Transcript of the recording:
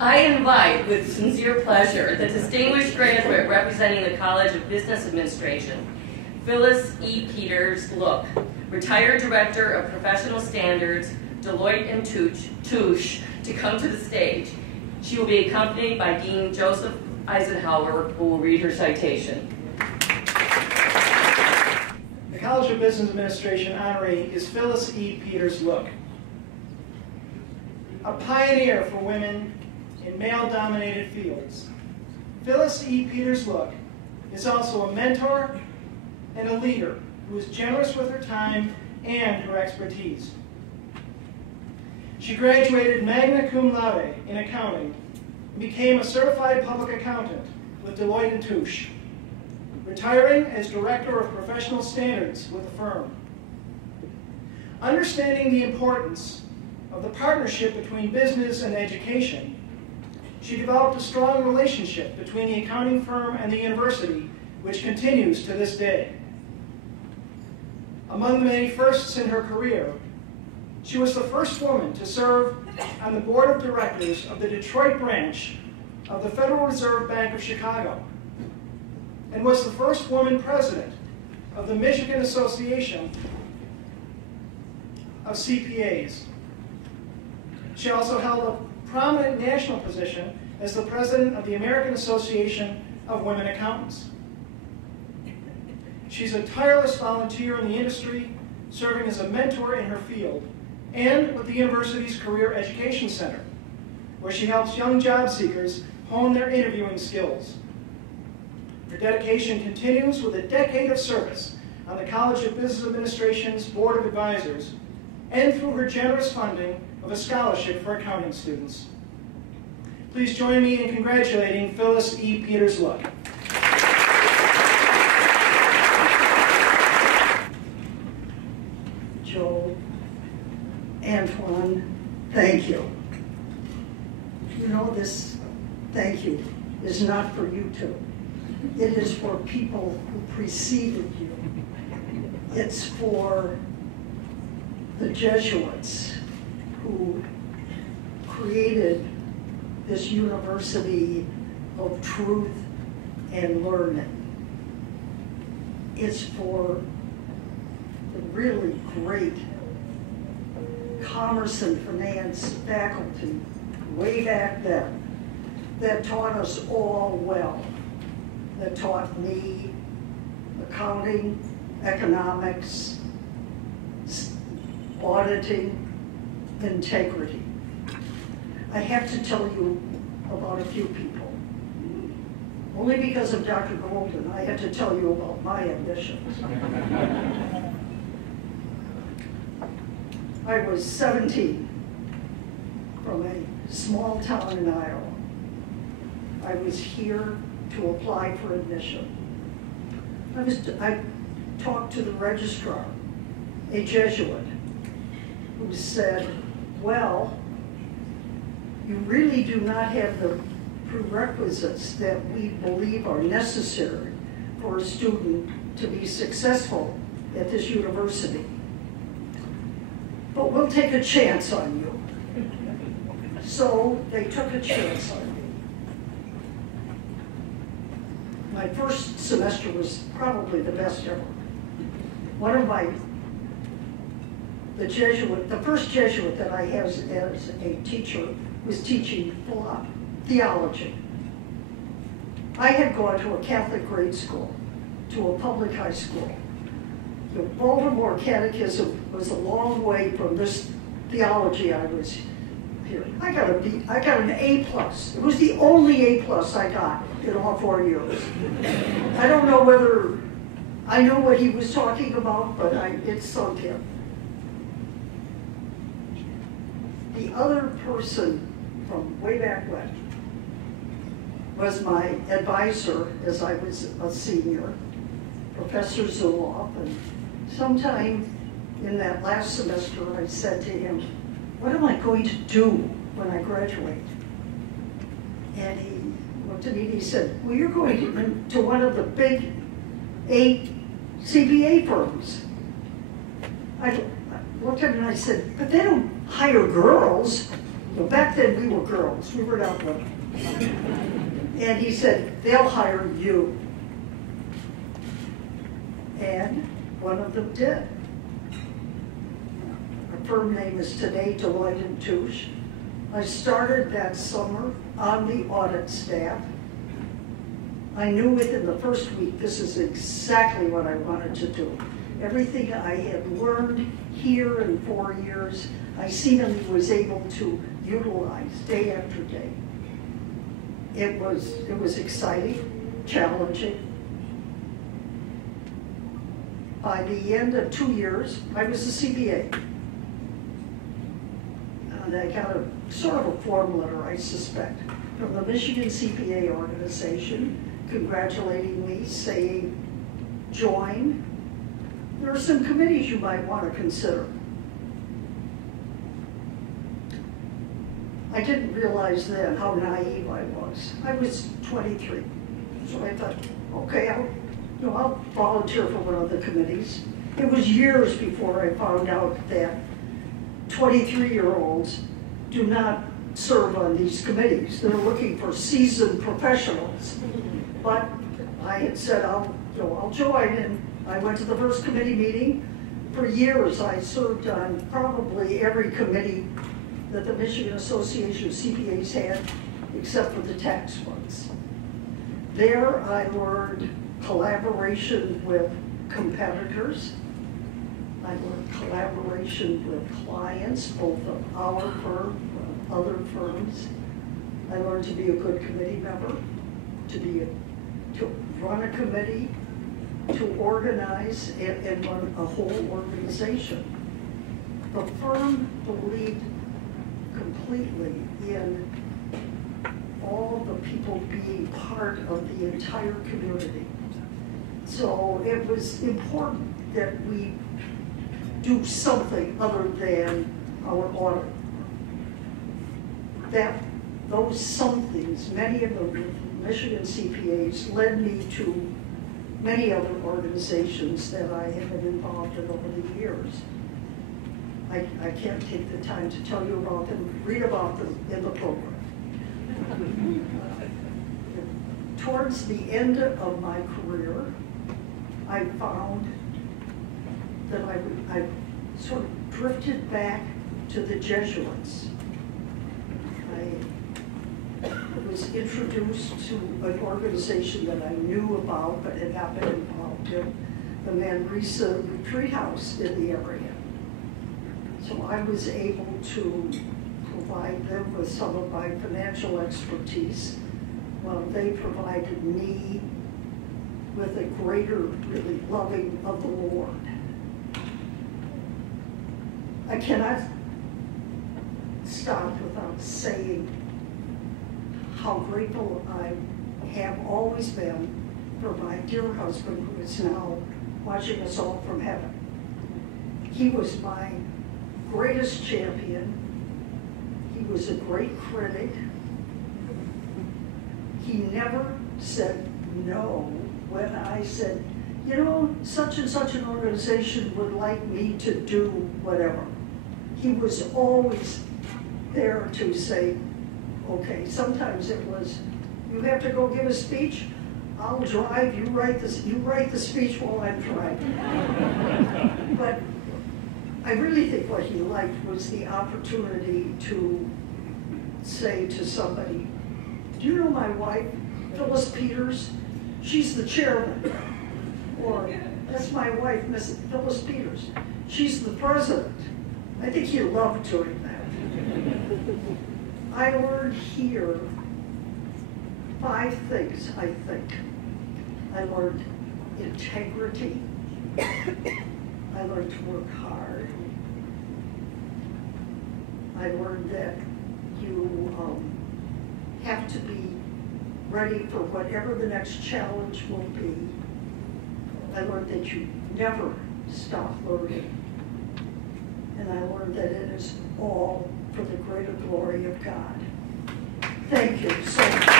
I invite, with sincere pleasure, the distinguished graduate representing the College of Business Administration, Phyllis E. Peters-Look, retired Director of Professional Standards, Deloitte and Touche, to come to the stage. She will be accompanied by Dean Joseph Eisenhower, who will read her citation. The College of Business Administration honoree is Phyllis E. Peters-Look. A pioneer for women in male-dominated fields, Phyllis E. Peters-Look is also a mentor and a leader who is generous with her time and her expertise. She graduated magna cum laude in accounting and became a certified public accountant with Deloitte and Touche, retiring as Director of Professional Standards with the firm. Understanding the importance of the partnership between business and education, she developed a strong relationship between the accounting firm and the university, which continues to this day. Among the many firsts in her career, she was the first woman to serve on the board of directors of the Detroit branch of the Federal Reserve Bank of Chicago, and was the first woman president of the Michigan Association of CPAs. She also held a prominent national position as the president of the American Association of Women Accountants. She's a tireless volunteer in the industry, serving as a mentor in her field, and with the university's Career Education Center, where she helps young job seekers hone their interviewing skills. Her dedication continues with a decade of service on the College of Business Administration's Board of Advisors and through her generous funding of a scholarship for accounting students. Please join me in congratulating Phyllis E. Peters-Look. Joel, Antoine, thank you. You know, this thank you is not for you two. It is for people who preceded you. It's for the Jesuits who created this university of truth and learning. It's for the really great commerce and finance faculty way back then that taught us all well, that taught me accounting, economics, auditing, integrity. I have to tell you about a few people. Only because of Dr. Golden, I have to tell you about my ambitions. I was 17 from a small town in Iowa. I was here to apply for admission. I talked to the registrar, a Jesuit, who said, well, you really do not have the prerequisites that we believe are necessary for a student to be successful at this university. But we'll take a chance on you. So they took a chance on me. My first semester was probably the best ever. One of the first Jesuit that I had as a teacher was teaching theology. I had gone to a Catholic grade school, to a public high school. The Baltimore Catechism was a long way from this theology I was hearing. I got an A+. It was the only A+ I got in all 4 years. I don't know whether I know what he was talking about, but it sunk in. The other person from way back when was my advisor as I was a senior, Professor Zuloff, and sometime in that last semester I said to him, what am I going to do when I graduate? And he looked at me and he said, well, you're going to one of the big 8 CPA firms. I looked at him and I said, but they don't hire girls. Well, back then we were girls, we were not women. And he said, they'll hire you. And one of them did. Our firm name is today Deloitte and Touche. I started that summer on the audit staff. I knew within the first week this is exactly what I wanted to do. Everything I had learned here in 4 years, I seemingly was able to utilize day after day. It was exciting, challenging. By the end of 2 years, I was a CPA. And I got a sort of a form letter, I suspect, from the Michigan CPA organization, congratulating me, saying, join. There are some committees you might want to consider. I didn't realize then how naive I was. I was 23. So I thought, okay, I'll volunteer for one of the committees. It was years before I found out that 23-year-olds do not serve on these committees. They're looking for seasoned professionals. But I had said, I'll join, and I went to the first committee meeting. For years, I served on probably every committee that the Michigan Association of CPAs had, except for the tax ones. There, I learned collaboration with competitors. I learned collaboration with clients, both of our firm and other firms. I learned to be a good committee member, to run a committee, to organize and run a whole organization. The firm believed completely in all the people being part of the entire community. So it was important that we do something other than our audit. Those somethings, many of the Michigan CPAs led me to many other organizations that I have been involved in over the years. I can't take the time to tell you about them, read about them in the program. Towards the end of my career, I found that I sort of drifted back to the Jesuits. I was introduced to an organization that I knew about but had not been involved in, the Manresa Retreat House in the area. So I was able to provide them with some of my financial expertise while they provided me with a greater really loving of the Lord. I cannot stop without saying how grateful I have always been for my dear husband, who is now watching us all from heaven. He was my greatest champion. He was a great critic. He never said no when I said, you know, such and such an organization would like me to do whatever. He was always there to say, okay, sometimes it was, you have to go give a speech, I'll drive, you write the speech while I'm driving. But I really think what he liked was the opportunity to say to somebody, do you know my wife, Phyllis Peters? She's the chairman. Or, that's my wife, Miss Phyllis Peters. She's the president. I think he loved doing that. I learned here 5 things, I think. I learned integrity. I learned to work hard. I learned that you have to be ready for whatever the next challenge will be. I learned that you never stop learning. And I learned that it is all for the greater glory of God. Thank you so much.